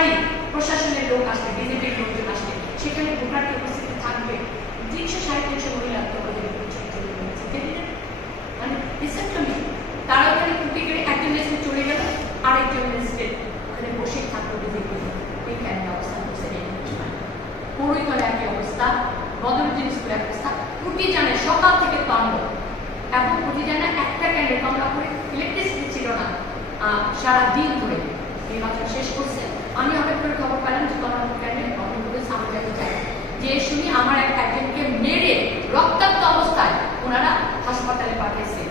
সারি প্রশাসনের লোক আসবে, বিজেপির লোকজন আসবে, সেখানে ভোটারকে উপস্থিতি থাকবে 300-350 মহিলা চলে গেছে, মানে তারা ওখানে কুটি করে একজন রেস্টে চলে গেল, আরেকজন রেস্টে ওখানে বসে থাকলো বিজেপি। এই কেন অবস্থা হচ্ছে পৌরতলা একই অবস্থা, বদরুদ্দিন স্কুল এক অবস্থা, কুটি জানে সকাল থেকে তন্ড। এখন কুটি জানে একটা ক্যান্ডেল আমরা করে ইলেকট্রিসিটি ছিল না সারা দিন ধরে, নির্বাচন শেষ করছে। আমি হঠাৎ করে খবর পেলাম যে তোমার ক্যান্ডেল বন্ধ সামনে যেতে চাই, যে শুনি আমার একজনকে মেরে রক্তাক্ত অবস্থায় ওনারা হাসপাতালে পাঠিয়েছে,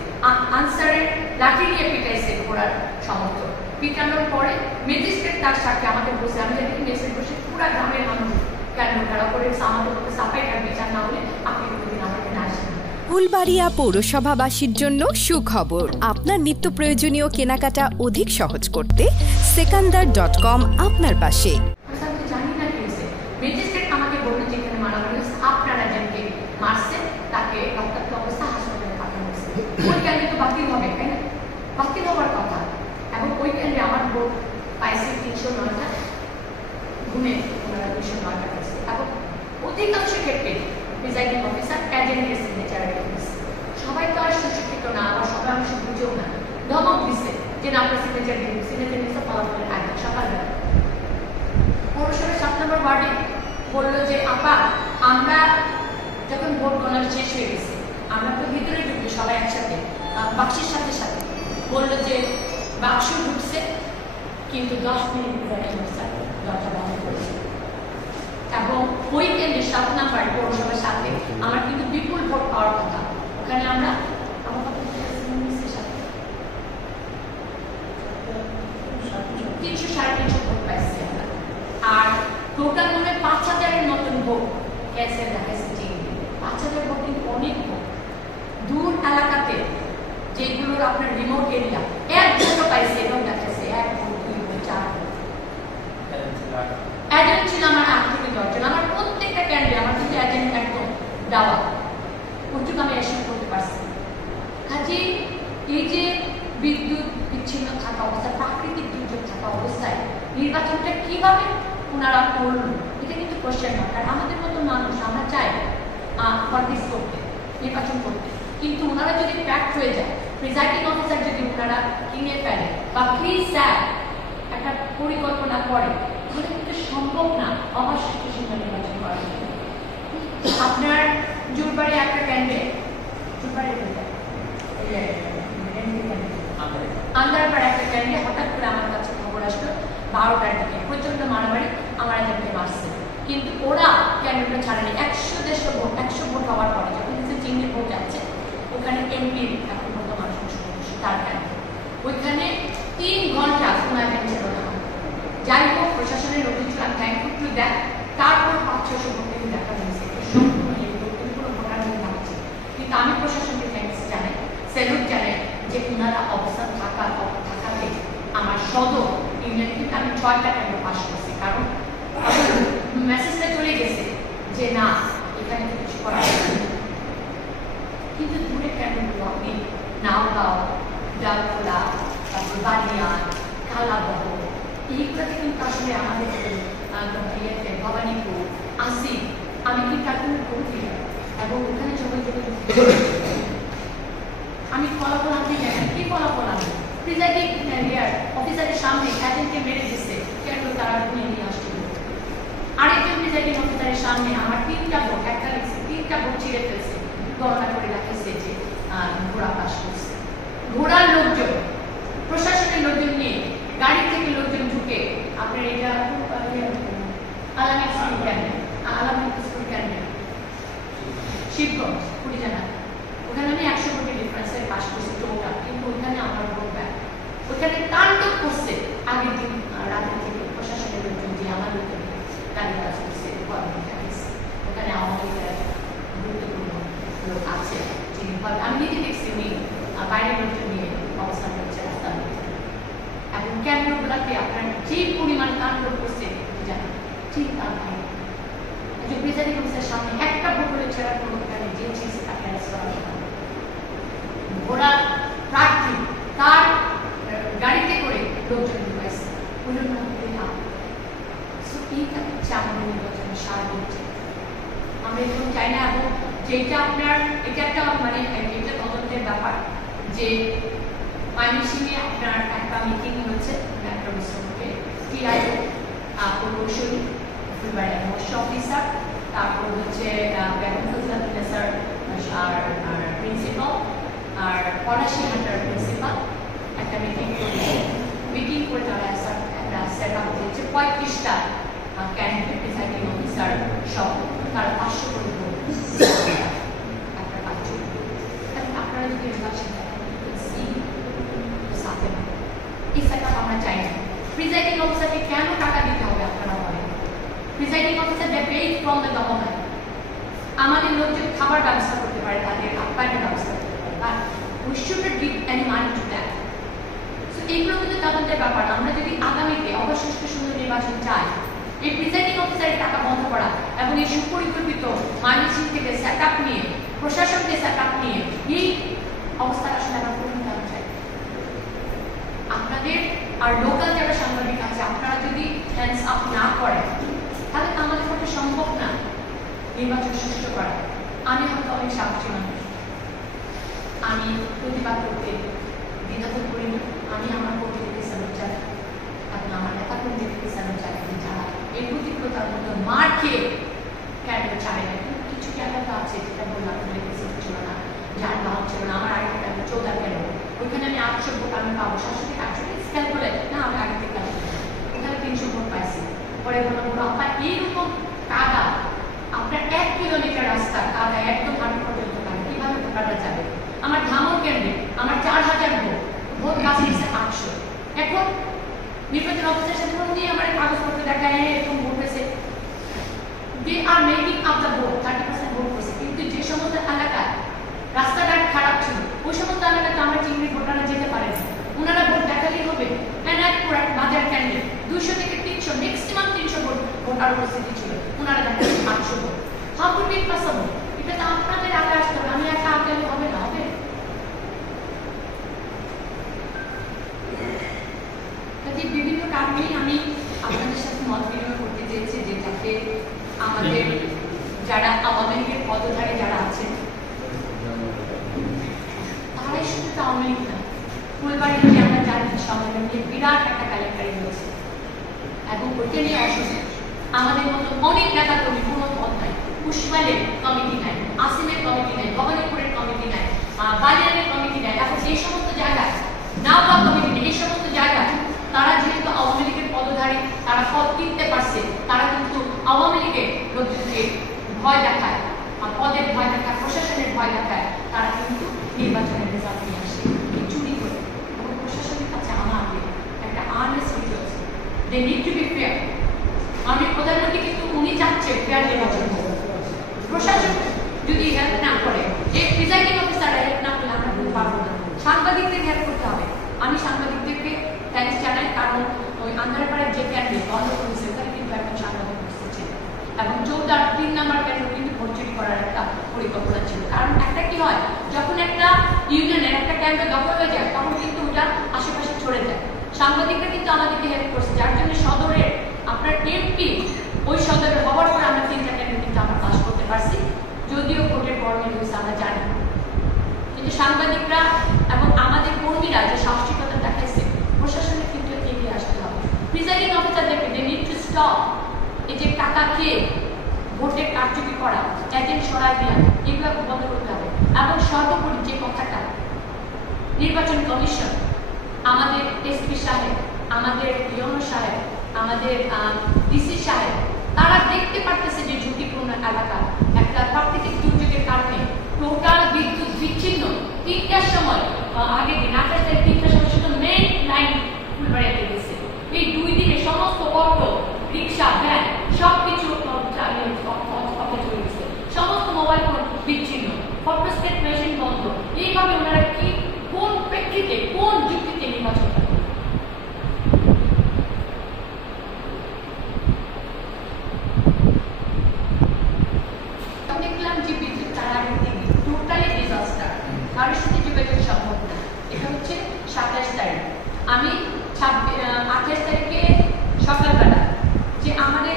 আনসারের লাঠি নিয়ে পিটাইছে ঘোড়ার সমর্থন। পিটানোর পরে ম্যাজিস্ট্রেট তার সাথে আমাকে বসে, আমি যেদিকে ম্যাজিস্ট্রেট বসে পুরা গ্রামের মানুষ কেন ঘেরাও করে আমাদের মধ্যে সাফাইটার বিচার না হলে আপনি কোনোদিন আমাদের না আসেন। ফুলবাড়িয়া পৌরসভাবাসীর জন্য সুখবর। আপনার নিত্য প্রয়োজনীয় কেনাকাটা অধিক সহজ করতে সেকান্দার.com আপনার পাশে। জানি না কি হয়েছে, ম্যাজিস্ট্রেট আমাকে বলল যেখানে মারা হয়েছে আপনারা একজনকে মারছে, তাকে রক্তাক্ত অবস্থা হাসপাতালে পাঠানো হয়েছে। ওই ক্যান্ডে তো বাতিল হবে, তাই না? বাতিল হওয়ার কথা। এবং ওই ক্যান্ডে আমার ভোট পাইছে 309টা, ঘুমে ওনারা 209টা পাইছে। এবং অধিকাংশ ক্ষেত্রে প্রিজাইডিং অফিসার এজেন্টের সিগনেচার রেখেছে। সবাই তো আর সুশিক্ষিত না, আবার সবাই অংশ বুঝেও না, ধমক দিচ্ছে যে না আপনার সিগনেচার দিন, সিগনেচার দিচ্ছে ফলাফলের আগে সকালবেলা। পৌরসভার 7 নম্বর ওয়ার্ডে বললো যে আপা আমরা যখন ভোট গণনা শেষ হয়ে গেছে, আমরা তো ভিতরে ঢুকবো সবাই একসাথে, বাক্সের সাথে সাথে বললো যে বাক্স ঢুকছে, কিন্তু 10 মিনিট দরজা বন্ধ করেছে। এবং ওই কেন্দ্রে 7 নম্বর পৌরসভার সাথে আমার কিন্তু বিপুল ভোট পাওয়ার কথা। ওখানে আমরা 300-350 ভোট পাইছি আমরা। আর টোটাল মনে হয় 5000-এর মতন ভোট ক্যান্সেল দেখাচ্ছে। 5000 ভোট কিন্তু অনেক ভোট। দূর এলাকাতে যেগুলোর আপনার রিমোট এরিয়া এক ভোটও পাইছে এবং দেখাচ্ছে 1 ভোট 2 ভোট 4 ভোট। এজেন্ট ছিল আমার 8 থেকে 10 জন। আমার প্রত্যেকটা ক্যান্ডে আমার কিন্তু এজেন্ট একদম দেওয়া, ওইটুকু আমি অ্যাসিওর করতে পারছি। কাজে এই যে বিদ্যুৎ বিচ্ছিন্ন থাকা অবস্থায়, প্রাকৃতিক দুর্যোগ থাকা অবস্থায় নির্বাচনটা কিভাবে ওনারা করল, এটা কিন্তু কোশ্চেন মার্ক। আর আমাদের মতো মানুষ আমরা চাই পারমিট করতে, নির্বাচন করতে, কিন্তু ওনারা যদি প্যাক্ট হয়ে যায়, প্রিজাইডিং অফিসার যদি ওনারা কিনে ফেলে বা প্লিজ স্যার একটা পরিকল্পনা করে, তাহলে কিন্তু সম্ভব না অবশিষ্ট নির্বাচন করা। আপনার জুরবাড়ি একটা ক্যান্ডে, আন্দারপাড়া একটা ক্যান্ডে হঠাৎ করে আমার কাছে খবর আসলো 12টার দিকে প্রচন্ড মারামারি, আমার একজনকে মারছে। কিন্তু ওরা ক্যান্ডেলটা ছাড়েনি। 100 ভোট হওয়ার পরে যখন চিহ্নে ভোট যাচ্ছে, ওখানে এমপির এখন বর্তমান সংসদ সদস্য তার ক্যান্ডেল, ওইখানে 3 ঘন্টা কোনো বেঞ্চে রোনা। যাই হোক প্রশাসনের লোকজন ছিল, আমি থ্যাঙ্কফুল টু দ্যাট। তারপর 500-600 ভোট কিন্তু দেখা যাচ্ছে, কোনো ভোটার ভাবছে। কিন্তু আমি প্রশাসনকে থ্যাঙ্কস জানাই, স্যালুট জানাই যে ওনারা অবস্থান থাকাতে আমার সদর ইউনিয়ন কিন্তু আমি 6টা ক্যান্ডেল পাস করছি। কারণ মেসেজটা চলে গেছে যে না এখানে কিছু করা যাবে। কিন্তু দূরের ক্যান্ডেলগুলো আপনি নাওগাঁও, ডালখোলা, তারপর বানিয়ান, কালাবহ, এইগুলোতে কিন্তু আসলে আমাদের ভবানীপুর আসি, আমি কিন্তু এখন করি এবং ওখানে আমি ফলাফল আনতে গেলাম। কি ফলাফল আনবো? প্রিজাইডিং অফিসারের সামনে এজেন্টকে মেরে দিচ্ছে, কেন তারা ঘুরে নিয়ে আসছিল। আরেকজন প্রিজাইডিং অফিসারের সামনে আমার 3টা ভোট, একটা লিখছে 3টা ভোট ছিঁড়ে ফেলছে, গণনা করে রাখছে যে ঘোড়া পাশ করছে। ঘোড়ার লোকজন, প্রশাসনের লোকজন নিয়ে গাড়ি থেকে লোকজন ঢুকে আপনার এটা আলামিন স্কুল ক্যান্ডেল শিবগঞ্জ কুড়িজানা, ওখানে আমি 100 ভোটের ডিফারেন্সের পাশ করছি টোটাল। কিন্তু ওইখানে আমার ভোট ব্যাক, ওইখানে তাণ্ডব করছে আগের দিন রাতে থেকে প্রশাসনের লোকজন যে আমার লোকজন গাড়ি কাজ করছে, ওখানে আমাদের গুরুত্বপূর্ণ লোক আছে যিনি আমি নিজে দেখছি উনি বাইরের লোকজন নিয়ে অবস্থান করছে রাস্তার মধ্যে। এবং ক্যান্ডেলগুলাকে আপনার যে পরিমাণ তাণ্ডব করছে জানেন, চিন্তা ভাই প্রিজাইডিং অফিসারের সামনে একটা ভোট করে ছেড়া কোনো যে চিজ তাকে অ্যারেস্ট করা হবে। ঘোড়া প্রার্থী তার গাড়িতে করে লোকজন ঢুকাইছে, হচ্ছে আমাদের নির্বাচনের সার্বিক। আমরা এরকম চাই না। এবং যেটা আপনার এটা একটা মানে এটা তদন্তের ব্যাপার যে ময়মনসিংহে আপনার একটা মিটিং হচ্ছে মেট্রো বিশ্বকে টিআইও প্রকৌশলী ফুলবাড়ি মোস্ট অফিসার, তারপর হচ্ছে বেগম ফজলাতুন্নেসা স্যার আর প্রিন্সিপাল আর পলাশীহাটার প্রিন্সিপাল একটা মিটিং করেছে। মিটিং করে তারা একটা সেট আপ দিয়েছে 35টা ক্যান্ডিডেট প্রিসাইডিং অফিসার সব, তারা 500 করে একটা কাজ চলবে। আপনারা যদি নির্বাচন সাথে এই সেট আপ আমরা চাই না। প্রিসাইডিং অফিসারকে কেন টাকা দিতে হবে আপনারা বলেন? Presiding officer they paid from the government. আমাদের লোকজন খাবার ব্যবস্থা করতে পারে, তাদের আপ্যায়নের ব্যবস্থা করতে পারে, but we should not give any money to that. So এইগুলো কিন্তু তদন্তের ব্যাপার। আমরা যদি আগামীতে অবশিষ্ট সুন্দর নির্বাচন চাই, এই প্রিসাইডিং অফিসারের টাকা বন্ধ করা এবং এই সুপরিকল্পিত ময়মনসিংহ থেকে সেট আপ নিয়ে, প্রশাসনকে সেট আপ নিয়ে এই অবস্থাটা আসলে আমরা পূরণ করতে চাই। আপনাদের আর লোকাল যারা সাংবাদিক আছে, আপনারা যদি হ্যান্ডস আপ না করেন তাহলে তো আমাদের পক্ষে সম্ভব না নির্বাচন সুষ্ঠু করা। আমি হয়তো অনেক সাহসী মানুষ, আমি প্রতিবাদ করতে দ্বিধাবোধ করি না। আমি আমার কর্তৃপক্ষকে স্যালুট জানাই এবং আমার নেতাকর্মীদেরকে স্যালুট জানাই যারা এই প্রতিকূলতার মতো মার খেয়ে কেন চায় না। কিছু জায়গা তো আছে যেটা বললাম ছিল না, যার নাম ছিল না, আমার আগে থেকে 14 গেল, ওইখানে আমি 800 ভোট আমি পাবো, 700 স্ক্যান করে না, আমি আগে থেকে ওখানে 300 ভোট পাইছি। পরে বললাম আপা এইরকম কাদা, আপনার 1 কিলোমিটার রাস্তা কাদা একদম হাঁটু পর্যন্ত কাদা, কিভাবে কাদা যাবে? আমার ধামর কেন্দ্রে আমার 4000 ভোট কাছে দিচ্ছে 800। এখন নির্বাচন অফিসের সাথে নিয়ে আমার কাগজপত্র দেখায় এরকম ভোট পেয়েছে। They are making up the vote, 30% ভোট পেয়েছে। কিন্তু যে সমস্ত এলাকায় রাস্তাঘাট খারাপ ছিল ওই সমস্ত এলাকাতে আমরা চিংড়ি ভোটাররা যেতে পারে না। ওনারা ভোট দেখালেই হবে। বাজার কেন্দ্রে 200 থেকে 300 ম্যাক্সিমাম 300 ভোটার উপস্থিতি ছিল, ওনারা দেখালেন 800 vote. How could it possible? এটা তো আপনাদের আগে আসতে হবে, আমি একা আগে হবে না, হবে? বিভিন্ন কারণেই আমি আপনাদের সাথে মত বিনিময় করতে চেয়েছি যে যাতে আমাদের যারা আওয়ামী লীগের পদধারী যারা আছেন তারাই শুধু আওয়ামী লীগ না, ফুলবাড়িতে আমরা জানি সম্মেলন নিয়ে বিরাট একটা ক্যালেন্ডারি হয়েছে এবং ওইটা নিয়ে অসুস্থ আমাদের মতো অনেক নেতা কর্মী কোনো পদ নাই। পুষ্পালের কমিটি নাই, আসিমের কমিটি নাই, ভবানীপুরের কমিটি নাই, বালিয়ানের কমিটি নাই। এখন এই সমস্ত জায়গায় নাওয়া কমিটি নেই, এই সমস্ত জায়গায় তারা যেহেতু আওয়ামী লীগের পদধারী, তারা পদ কিনতে পারছে, তারা কিন্তু আওয়ামী লীগের লোকজনকে ভয় দেখায়, পদের ভয় দেখায়, প্রশাসনের ভয় দেখায়, তারা কিন্তু নির্বাচনের রেজাল্ট নিয়ে আসে চুরি করে। এবং প্রশাসনের কাছে আমাদের একটা earnest request, they need to be fair. মাননীয় প্রধানমন্ত্রী কিন্তু উনি চাচ্ছে ফেয়ার নির্বাচন হোক। প্রশাসন যদি হেল্প না করে, এই প্রিসাইডিং অফিসাররা হেল্প না করলে আমরা কিন্তু পারবো না। সাংবাদিকদের হেল্প করতে হবে। আমি সাংবাদিকদেরকে থ্যাঙ্কস জানাই, কারণ ওই আন্ধারপাড়ার যে ক্যান্ডিডেট বন্ধ করেছে ওখানে কিন্তু একজন সাংবাদিক ছিল এবং 3 নাম্বার কেন্দ্র কিন্তু ভোট চুরি করার একটা পরিকল্পনা ছিল। কারণ একটা কি হয়, যখন একটা ইউনিয়নের একটা কেন্দ্র দখল হয়ে যায় তখন কিন্তু ওটা আশেপাশে ছড়ে যায়। সাংবাদিকরা কিন্তু আমাদেরকে হেল্প করছে, যার জন্য সদরের আপনার এমপি ওই সদরে হওয়ার পরে আমরা 3টা কেন্দ্র কিন্তু আমরা পাস করতে পারছি, যদিও ভোটের গরমিল হয়েছে আমরা জানি। কিন্তু সাংবাদিকরা এবং আমাদের কর্মীরা যে সাহসিকতা দেখাইছে, প্রশাসনের কিন্তু এগিয়ে আসতে হবে। প্রিসাইডিং অফিসারদেরকে দে নিড টু স্টপ এই যে টাকা খেয়ে ভোটের কারচুপি করা, এজেন্ট সরাই দেওয়া, এগুলো বন্ধ করতে হবে। এবং সর্বোপরি যে কথাটা, নির্বাচন কমিশন, আমাদের এসপি সাহেব, আমাদের ইউনো সাহেব, আমাদের ডিসি সাহেব, তারা দেখতে পারতেছে যে ঝুঁকিপূর্ণ এলাকা একটা প্রাকৃতিক দুর্যোগের কারণে টোটাল বিদ্যুৎ বিচ্ছিন্ন 3টার সময়, আগের দিন 28 তারিখ 3টার সময় শুধু মেইন লাইন ফুলবাড়িতে গেছে। এই 2 দিনে সমস্ত অটো, রিক্সা, ভ্যান সবকিছু অফে চলে গেছে, সমস্ত মোবাইল ফোন বিচ্ছিন্ন, ফটোস্টেট মেশিন বন্ধ। এইভাবে ওনারা কি কোন প্রেক্ষিতে কোন যুক্তিতে নির্বাচন করবে? দেখলাম যে বিদ্যুৎ তার আগের দিন টোটালি ডিজাস্টার, কারোর সাথে যোগাযোগ সম্ভব না। এটা হচ্ছে 27 তারিখ। আমি 28 তারিখে সকালবেলা যে আমাদের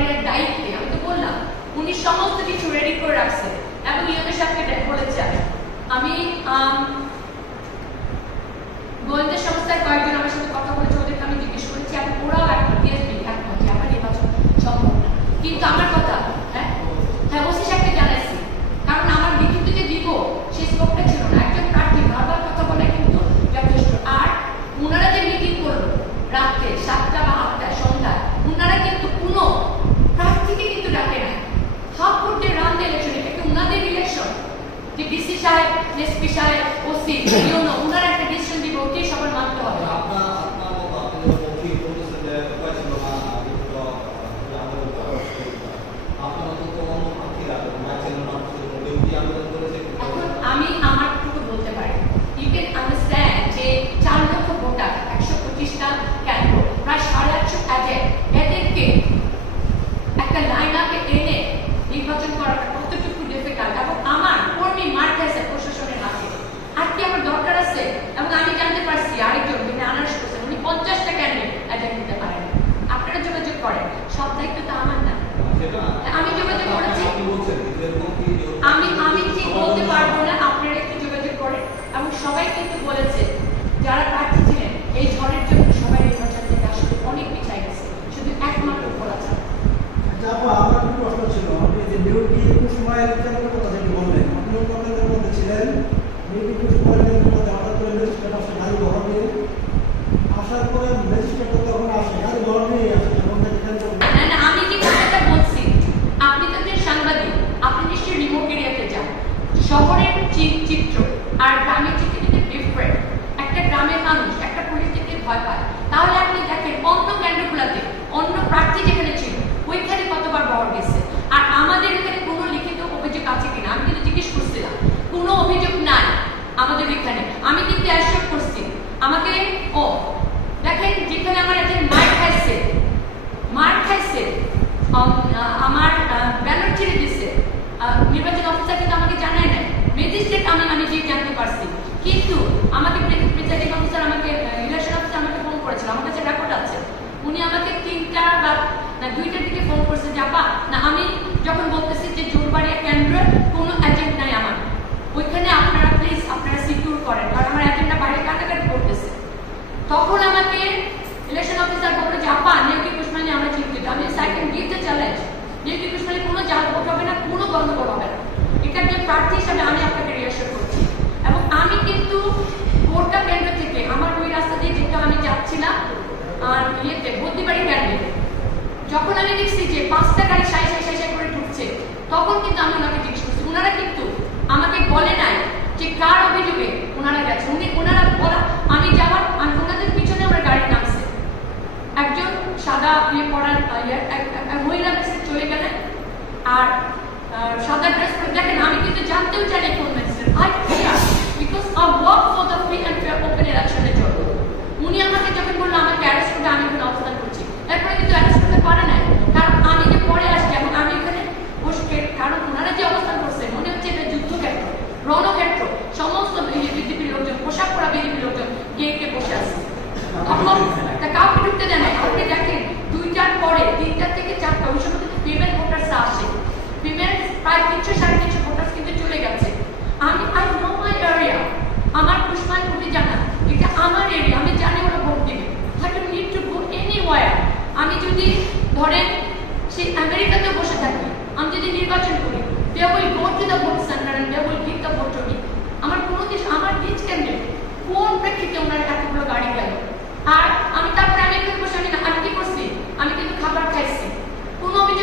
জোরবাড়িয়ার দায়িত্বে, আমি তো বললাম উনি সমস্ত কিছু রেডি করে রাখছে এবং ইউনো সাহেবকে বলেছে। আমি গোয়েন্দা সংস্থার কয়েকজন আমার সাথে কথা বলেছে, ওদেরকে আমি জিজ্ঞেস করেছি এবং ওরাও একমত যে আমার নির্বাচন সম্ভব না। কিন্তু আমার কথা হ্যাঁ ওসি সাহেবকে জানাইছি, কারণ আমার লিখিত যে দিব সেই স্কোপটা ছিল না। একজন প্রার্থী বারবার কথা বলে কিন্তু যথেষ্ট। আর ওনারা যে মিটিং করলো রাত্রে 7টা বা 8টায় সন্ধ্যায়, ওনারা কিন্তু কোনো প্রার্থীকে কিন্তু ডাকে না। হাফ ভোটে রান দ্য ইলেকশন, এটা কি ওনাদের ইলেকশন? যে ডিসি সাহেব, এসপি সাহেব, ওসি ইউনো ওনারা একটা ডিসিশন দিবে, ওটাই সবার মানতে হবে। আমি আমারটুকু বলতে পারি, ইউ ক্যান আন্ডারস্ট্যান্ড যে 4 লক্ষ ভোটার, 125টা কেন্দ্র, প্রায় 850 এজেন্ট, এদেরকে একটা লাইন আপে এনে নির্বাচন করাটা কতটুকু ডিফিকাল্ট। এবং আমার কর্মী মার খাইছে প্রশাসনের হাতে, আর কি আমার দরকার আছে? এবং আমি জানতে পারছি আরেকজন যিনি আনার্স করছেন উনি 50টা ক্যান্ডিডেট এজেন্ট দিতে পারেন। আপনারা যোগাযোগ করেন, সব দায়িত্ব তো আমার না। আমি যোগাযোগ করেছি, আমি ঠিক বলতে পারবো না, আপনারা একটু যোগাযোগ করেন। এবং সবাই কিন্তু বলেছে যারা প্রার্থী ছিলেন এই ঝড়ের জন্য সবাই নির্বাচন থেকে আসলে অনেক পিছাই গেছে, শুধু একমাত্র বলা ছাড়া। আমার একটা প্রশ্ন ছিল, আপনি যে নিয়োগী কুসুমাইল কেন্দ্রের কথা যেটি বললেন, আপনি কেন্দ্রের মধ্যে ছিলেন, নিয়োগী কুসুমাইল কেন্দ্রের মধ্যে হঠাৎ করে ম্যাজিস্ট্রেট আসে গাড়ি বহর নিয়ে, আসার পরে ম্যাজিস্ট্রেট তখন আসে গাড়ি বহর নিয়ে আসে, এবং না আমি কি কথাটা বলছি, আপনি তো সাংবাদিক, আপনি নিশ্চয়ই রিমোট এরিয়াতে যান। শহরের চিত্র আর গ্রামের চিত্র কিন্তু ডিফারেন্ট। একটা গ্রামের মানুষ একটা পুলিশ থেকে ভয় পায়, তাহলে আপনি দেখেন অন্য কেন্দ্রগুলোতে অন্য প্রার্থী যেখানে ছিল ওইখানে কতবার বহর গেছে। আর আমাদের এখানে কোনো লিখিত অভিযোগ আছে কিনা আমি কিন্তু জিজ্ঞেস করছিলাম, কোনো অভিযোগ নাই আমাদের এখানে। আমি কিন্তু অ্যাসিওর করছি আমাকে, ও দেখেন যেখানে আমার একজন মার খাইছে আমার ব্যালট ছেড়ে দিচ্ছে, নির্বাচন অফিসার কিন্তু আমাকে জানায় নাই, ম্যাজিস্ট্রেট আমি যে জানতে পারছি। কিন্তু আমাকে প্রিসাইডিং অফিসার, আমাকে ইলেকশন অফিসার আমাকে ফোন করেছিল, আমার কাছে রেকর্ড আছে। উনি আমাকে 3টা বা 2টার দিকে ফোন করছে যে আপা না, আমি যখন বলতেছি যে জোরবাড়িয়া কেন্দ্রের কোনো এজেন্ট নাই আমার ওইখানে, আপনারা প্লিজ আপনারা সিকিউর করেন, কারণ আমার এজেন্টটা বাইরে কাটাকাটি করতেছে। তখন আমাকে ইলেকশন অফিসার বললো যে আপা নিয়োগী কুসমাইলে আমরা চিন্তিত। আমি second give the challenge, Niyogi কুসমাইলে কোনো জাল ভোট হবে না, কোনো গন্ডগোল হবে না, এটা একজন প্রার্থী হিসাবে আমি আপনাকে রিয়াসিওর করছি। এবং আমি কিন্তু ভোটটা কেন্দ্র থেকে আমার ওই রাস্তা দিয়ে যেটা আমি যাচ্ছিলাম আর বদ্দিবাড়ি কেন্দ্রে, যখন আমি দেখছি যে 5টা গাড়ি সাই করে ঢুকছে, তখন কিন্তু আমি ওনাকে জিজ্ঞেস করছি। ওনারা কিন্তু আমাকে বলে নাই যে কার অভিযোগে ওনারা গেছে, ওনারা বলা আমি যাওয়ার ওনাদের পিছনে আমার গাড়ি নামছে, একজন সাদা পড়ার মহিলা চলে গেলেন আর সাদা ড্রেস পরে। দেখেন আমি কিন্তু জানতেও চাই কোন magistrate, I fear because I work for the free and fair open ইলেকশনের জন্য। উনি আমাকে যখন বললো আমাকে অ্যারেস্ট করতে, আমি এখানে অবস্থান করছি, এরপরে কিন্তু অ্যারেস্ট করতে পারে নাই, কারণ আমি যে পরে আসছি এবং আমি এখানে বসে, কারণ ওনারা যে অবস্থান করছে মনে হচ্ছে এটা যুদ্ধক্ষেত্র, রণক্ষেত্র, সমস্ত বিজেপির লোকজন, পোশাক পরা বিজেপির লোকজন কে বসে আছে, তখন কাউকে ঢুকতে দেয় না। আপনি দেখেন 2টার পরে 3টা থেকে 4টা ওই সময় কিন্তু ফিমেল ভোটার্সরা আসে, ফিমেল প্রায় 300-350 ভোটার্স কিন্তু চলে গেছে। আই নো মাই এরিয়া, আমার কুসমাইল খুবই জানা, এটা আমার এরিয়া, আমি জানি ওরা ভোট দিবে। I don't need to go anywhere. আমি যদি ধরেন সেই আমেরিকাতেও বসে থাকি, আমি যদি নির্বাচন করি, they will go to the vote center and they will give the vote to me. আমার কোনো কিছু, আমার নিজ কেন্দ্রে কোন প্রেক্ষিতে ওনার এতগুলো গাড়ি গেল। আর আমি তারপরে আমি এখানে বসে আমি কি করছি, আমি কিন্তু খাবার খাইছি, কোনো অভিযোগ